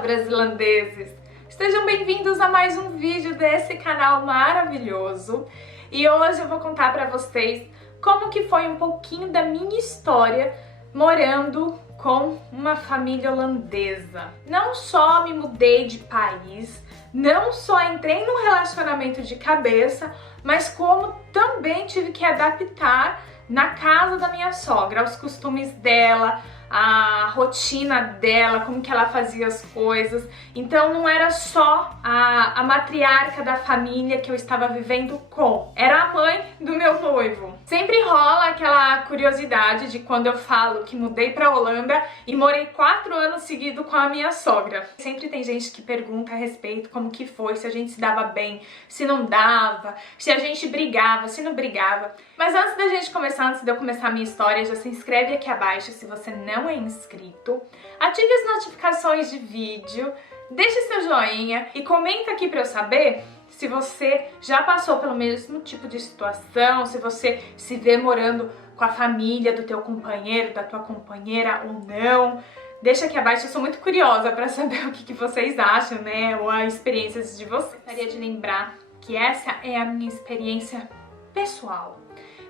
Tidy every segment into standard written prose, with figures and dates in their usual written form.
brasilandeses! Sejam bem-vindos a mais um vídeo desse canal maravilhoso. E hoje eu vou contar pra vocês como que foi um pouquinho da minha história morando com uma família holandesa. Não só me mudei de país, não só entrei num relacionamento de cabeça, mas como também tive que adaptar na casa da minha sogra, aos costumes dela, a rotina dela, como que ela fazia as coisas. Então não era só a matriarca da família que eu estava vivendo com, era a mãe do meu noivo. Sempre rola aquela curiosidade de quando eu falo que mudei pra Holanda e morei 4 anos seguidos com a minha sogra. Sempre tem gente que pergunta a respeito como que foi, se a gente se dava bem, se não dava, se a gente brigava, se não brigava. Mas antes da gente começar, antes de eu começar a minha história, já se inscreve aqui abaixo se você não é inscrito, ative as notificações de vídeo, deixe seu joinha e comenta aqui pra eu saber se você já passou pelo mesmo tipo de situação, se você se vê morando com a família do teu companheiro, da tua companheira ou não. Deixa aqui abaixo, eu sou muito curiosa pra saber o que vocês acham, né, ou as experiências de vocês. Gostaria de lembrar que essa é a minha experiência pessoal.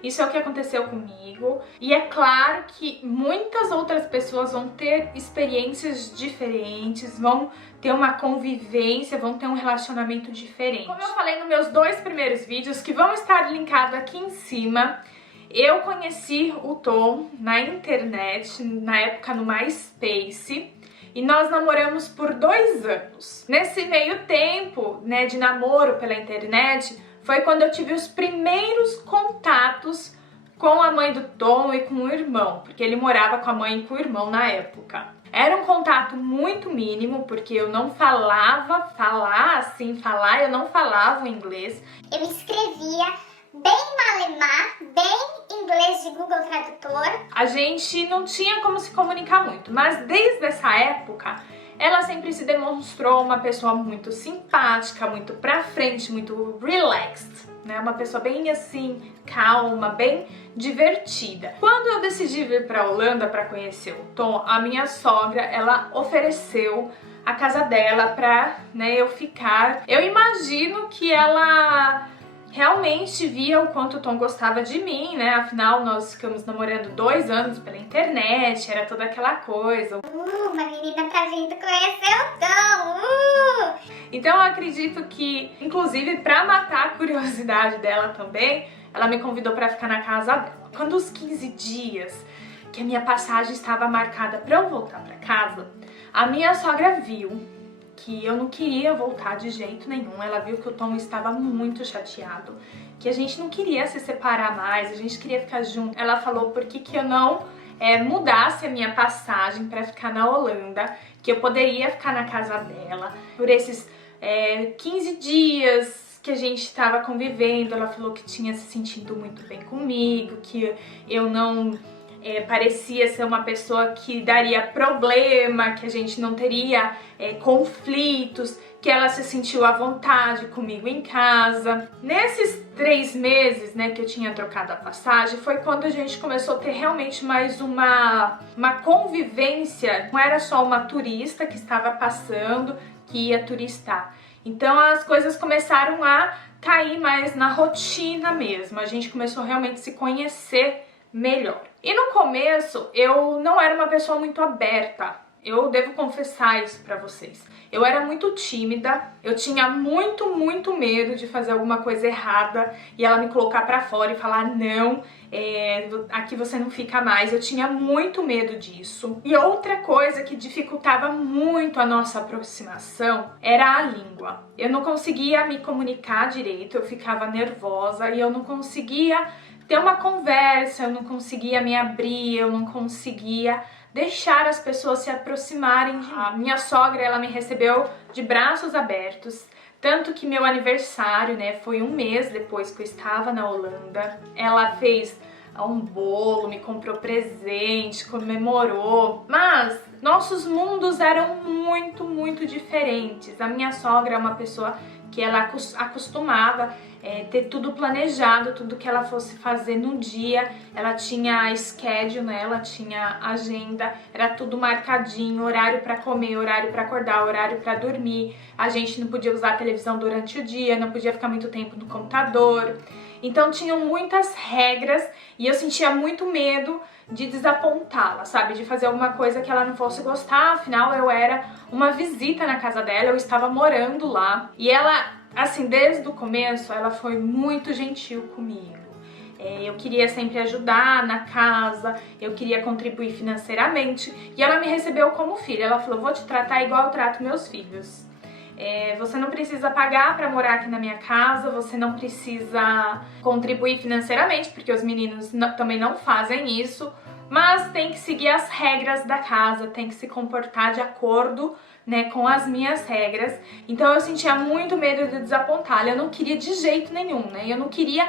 Isso é o que aconteceu comigo e é claro que muitas outras pessoas vão ter experiências diferentes, vão ter uma convivência, vão ter um relacionamento diferente. Como eu falei nos meus 2 primeiros vídeos, que vão estar linkados aqui em cima, eu conheci o Tom na internet, na época no MySpace, e nós namoramos por 2 anos. Nesse meio tempo, né, de namoro pela internet, foi quando eu tive os primeiros contatos com a mãe do Tom e com o irmão, porque ele morava com a mãe e com o irmão na época. Era um contato muito mínimo, porque eu não falava, eu não falava o inglês. Eu escrevia bem malemar, bem inglês de Google Tradutor. A gente não tinha como se comunicar muito, mas desde essa época ela sempre se demonstrou uma pessoa muito simpática, muito pra frente, muito relaxed, né? Uma pessoa bem assim, calma, bem divertida. Quando eu decidi vir pra Holanda pra conhecer o Tom, a minha sogra, ela ofereceu a casa dela pra, né, eu ficar. Eu imagino que ela realmente via o quanto o Tom gostava de mim, né? Afinal, nós ficamos namorando 2 anos pela internet, era toda aquela coisa. Uma menina tá vindo conhecer o Tom! Então eu acredito que, inclusive, pra matar a curiosidade dela também, ela me convidou pra ficar na casa dela. Quando os 15 dias que a minha passagem estava marcada pra eu voltar pra casa, a minha sogra viu que eu não queria voltar de jeito nenhum. Ela viu que o Tom estava muito chateado, que a gente não queria se separar mais, a gente queria ficar junto. Ela falou por que eu não mudasse a minha passagem para ficar na Holanda, que eu poderia ficar na casa dela por esses 15 dias que a gente estava convivendo. Ela falou que tinha se sentido muito bem comigo, que eu não parecia ser uma pessoa que daria problema, que a gente não teria conflitos, que ela se sentiu à vontade comigo em casa. Nesses 3 meses, né, que eu tinha trocado a passagem, foi quando a gente começou a ter realmente mais uma convivência. Não era só uma turista que estava passando, que ia turistar. Então as coisas começaram a cair mais na rotina mesmo. A gente começou realmente a se conhecer melhor. E no começo eu não era uma pessoa muito aberta, eu devo confessar isso pra vocês. Eu era muito tímida, eu tinha muito medo de fazer alguma coisa errada e ela me colocar pra fora e falar não, aqui você não fica mais. Eu tinha muito medo disso. E outra coisa que dificultava muito a nossa aproximação era a língua. Eu não conseguia me comunicar direito, eu ficava nervosa e eu não conseguia ter uma conversa, eu não conseguia me abrir, eu não conseguia deixar as pessoas se aproximarem de mim. A minha sogra, ela me recebeu de braços abertos, tanto que meu aniversário, né, foi 1 mês depois que eu estava na Holanda. Ela fez um bolo, me comprou presente, comemorou, mas nossos mundos eram muito diferentes. A minha sogra é uma pessoa que ela acostumava ter tudo planejado, tudo que ela fosse fazer no dia. Ela tinha schedule, né? Ela tinha agenda, era tudo marcadinho, horário para comer, horário para acordar, horário para dormir. A gente não podia usar a televisão durante o dia, não podia ficar muito tempo no computador. Então tinham muitas regras e eu sentia muito medo de desapontá-la, sabe? De fazer alguma coisa que ela não fosse gostar. Afinal, eu era uma visita na casa dela, eu estava morando lá. E ela, assim, desde o começo, ela foi muito gentil comigo. Eu queria sempre ajudar na casa, eu queria contribuir financeiramente. E ela me recebeu como filha. Ela falou, vou te tratar igual eu trato meus filhos. Você não precisa pagar para morar aqui na minha casa, você não precisa contribuir financeiramente, porque os meninos também não fazem isso, mas tem que seguir as regras da casa, tem que se comportar de acordo, né, com as minhas regras. Então eu sentia muito medo de desapontá-la, eu não queria de jeito nenhum, né? Eu não queria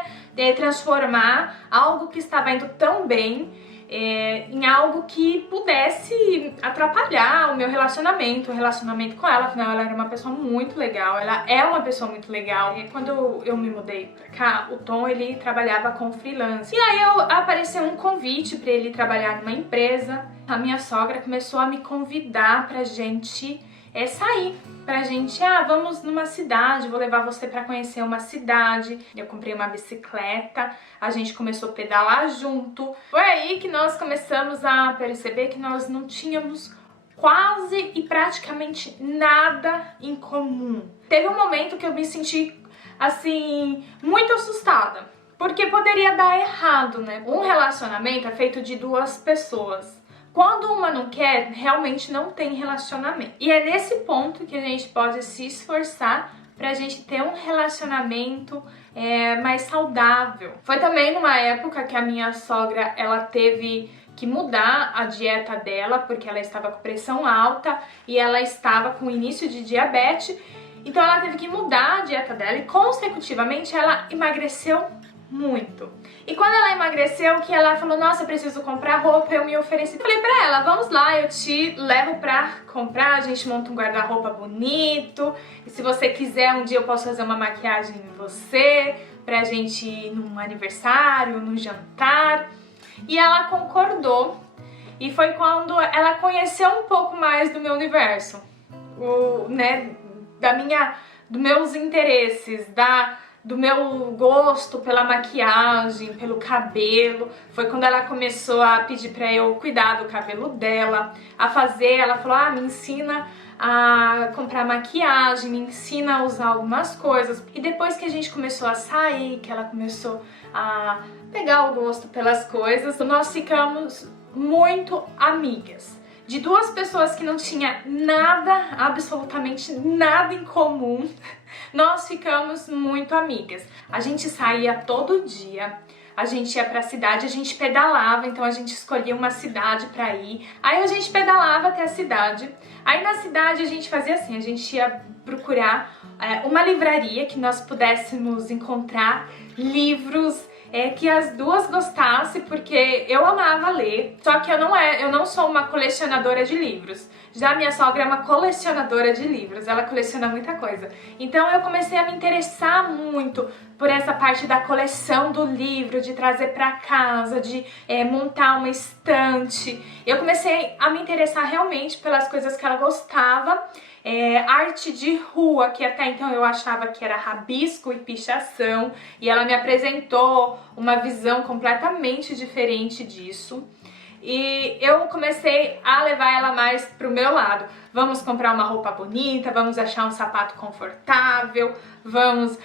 transformar algo que estava indo tão bem em algo que pudesse atrapalhar o meu relacionamento, o relacionamento com ela. Afinal, ela era uma pessoa muito legal, ela é uma pessoa muito legal. E quando eu me mudei pra cá, o Tom, ele trabalhava com freelance. E aí apareceu um convite pra ele trabalhar numa empresa. A minha sogra começou a me convidar pra gente sair, pra gente, vamos numa cidade, vou levar você pra conhecer uma cidade. Eu comprei uma bicicleta, a gente começou a pedalar junto. Foi aí que nós começamos a perceber que nós não tínhamos quase e praticamente nada em comum. Teve um momento que eu me senti, assim, muito assustada, porque poderia dar errado, né? Um relacionamento é feito de duas pessoas. Quando uma não quer, realmente não tem relacionamento. E é nesse ponto que a gente pode se esforçar pra gente ter um relacionamento mais saudável. Foi também numa época que a minha sogra, ela teve que mudar a dieta dela, porque ela estava com pressão alta e ela estava com início de diabetes. Então ela teve que mudar a dieta dela e consecutivamente ela emagreceu muito. E quando ela emagreceu, que ela falou, nossa, eu preciso comprar roupa, eu me ofereci. Falei pra ela, vamos lá, eu te levo pra comprar, a gente monta um guarda-roupa bonito. E se você quiser, um dia eu posso fazer uma maquiagem em você, pra gente ir num aniversário, num jantar. E ela concordou. E foi quando ela conheceu um pouco mais do meu universo, né, dos meus interesses, do meu gosto pela maquiagem, pelo cabelo. Foi quando ela começou a pedir pra eu cuidar do cabelo dela, ela falou, me ensina a comprar maquiagem, me ensina a usar algumas coisas. E depois que a gente começou a sair, que ela começou a pegar o gosto pelas coisas, nós ficamos muito amigas. De duas pessoas que não tinha nada, absolutamente nada em comum, nós ficamos muito amigas. A gente saía todo dia, a gente ia pra cidade, a gente pedalava, então a gente escolhia uma cidade pra ir. Aí a gente pedalava até a cidade. Aí na cidade a gente fazia assim, a gente ia procurar uma livraria que nós pudéssemos encontrar livros que as duas gostassem, porque eu amava ler, só que eu não sou uma colecionadora de livros. Já minha sogra é uma colecionadora de livros, ela coleciona muita coisa. Então eu comecei a me interessar muito por essa parte da coleção do livro, de trazer pra casa, de montar uma estante. Eu comecei a me interessar realmente pelas coisas que ela gostava. Arte de rua, que até então eu achava que era rabisco e pichação, e ela me apresentou uma visão completamente diferente disso. E eu comecei a levar ela mais pro meu lado. Vamos comprar uma roupa bonita, vamos achar um sapato confortável, vamos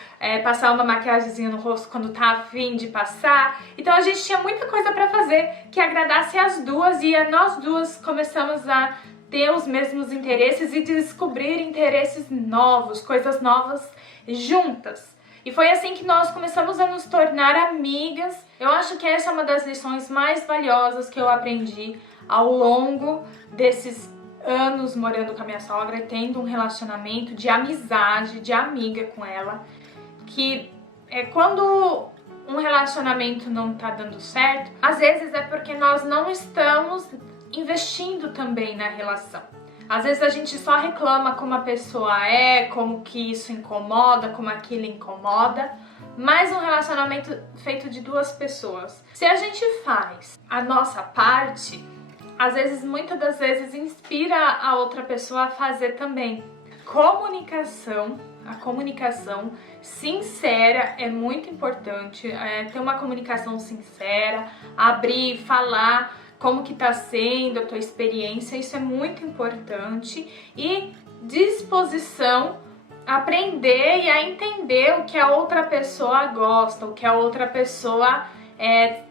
passar uma maquiagemzinha no rosto quando tá a fim de passar. Então a gente tinha muita coisa pra fazer que agradasse as duas, e nós duas começamos a ter os mesmos interesses e descobrir interesses novos, coisas novas juntas. E foi assim que nós começamos a nos tornar amigas. Eu acho que essa é uma das lições mais valiosas que eu aprendi ao longo desses anos morando com a minha sogra, tendo um relacionamento de amizade, de amiga com ela, que quando um relacionamento não tá dando certo, às vezes é porque nós não estamos investindo também na relação. Às vezes a gente só reclama como a pessoa é, como que isso incomoda, como aquilo incomoda, mas um relacionamento feito de duas pessoas. Se a gente faz a nossa parte, às vezes, muitas das vezes, inspira a outra pessoa a fazer também. A comunicação sincera é muito importante, ter uma comunicação sincera, abrir, falar como que tá sendo a tua experiência, isso é muito importante. E disposição a aprender e a entender o que a outra pessoa gosta, o que a outra pessoa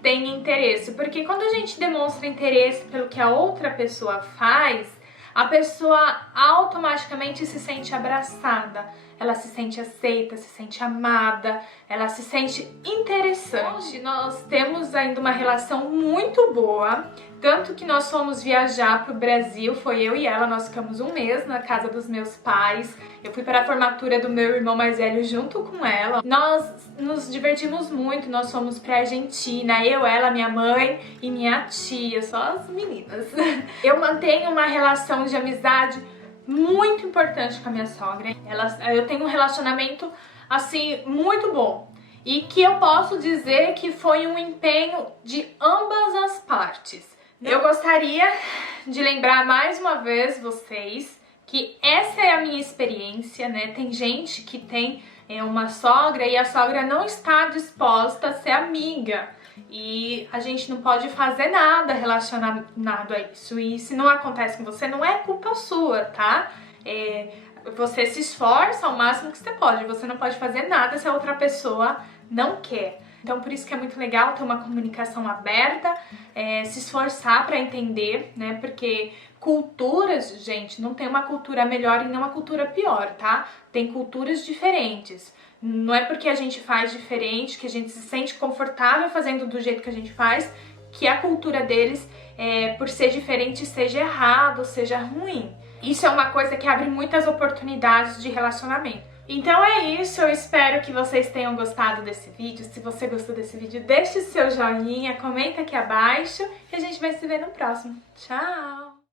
tem interesse. Porque quando a gente demonstra interesse pelo que a outra pessoa faz, a pessoa automaticamente se sente abraçada, ela se sente aceita, se sente amada, ela se sente interessante. Nós temos ainda uma relação muito boa, tanto que nós fomos viajar pro Brasil, foi eu e ela, nós ficamos um mês na casa dos meus pais. Eu fui para a formatura do meu irmão mais velho junto com ela. Nós nos divertimos muito, nós fomos pra Argentina, eu, ela, minha mãe e minha tia, só as meninas. Eu mantenho uma relação de amizade muito importante com a minha sogra. Eu tenho um relacionamento, assim, muito bom. E que eu posso dizer que foi um empenho de ambas as partes. Eu gostaria de lembrar mais uma vez vocês que essa é a minha experiência, né? Tem gente que tem uma sogra e a sogra não está disposta a ser amiga. E a gente não pode fazer nada relacionado a isso. E se não acontece com você, não é culpa sua, tá? Você se esforça ao máximo que você pode. Você não pode fazer nada se a outra pessoa não quer. Então, por isso que é muito legal ter uma comunicação aberta, se esforçar para entender, né? Porque culturas, gente, não tem uma cultura melhor e nem uma cultura pior, tá? Tem culturas diferentes. Não é porque a gente faz diferente, que a gente se sente confortável fazendo do jeito que a gente faz, que a cultura deles, por ser diferente, seja errado, seja ruim. Isso é uma coisa que abre muitas oportunidades de relacionamento. Então é isso, eu espero que vocês tenham gostado desse vídeo. Se você gostou desse vídeo, deixe o seu joinha, comenta aqui abaixo e a gente vai se ver no próximo. Tchau!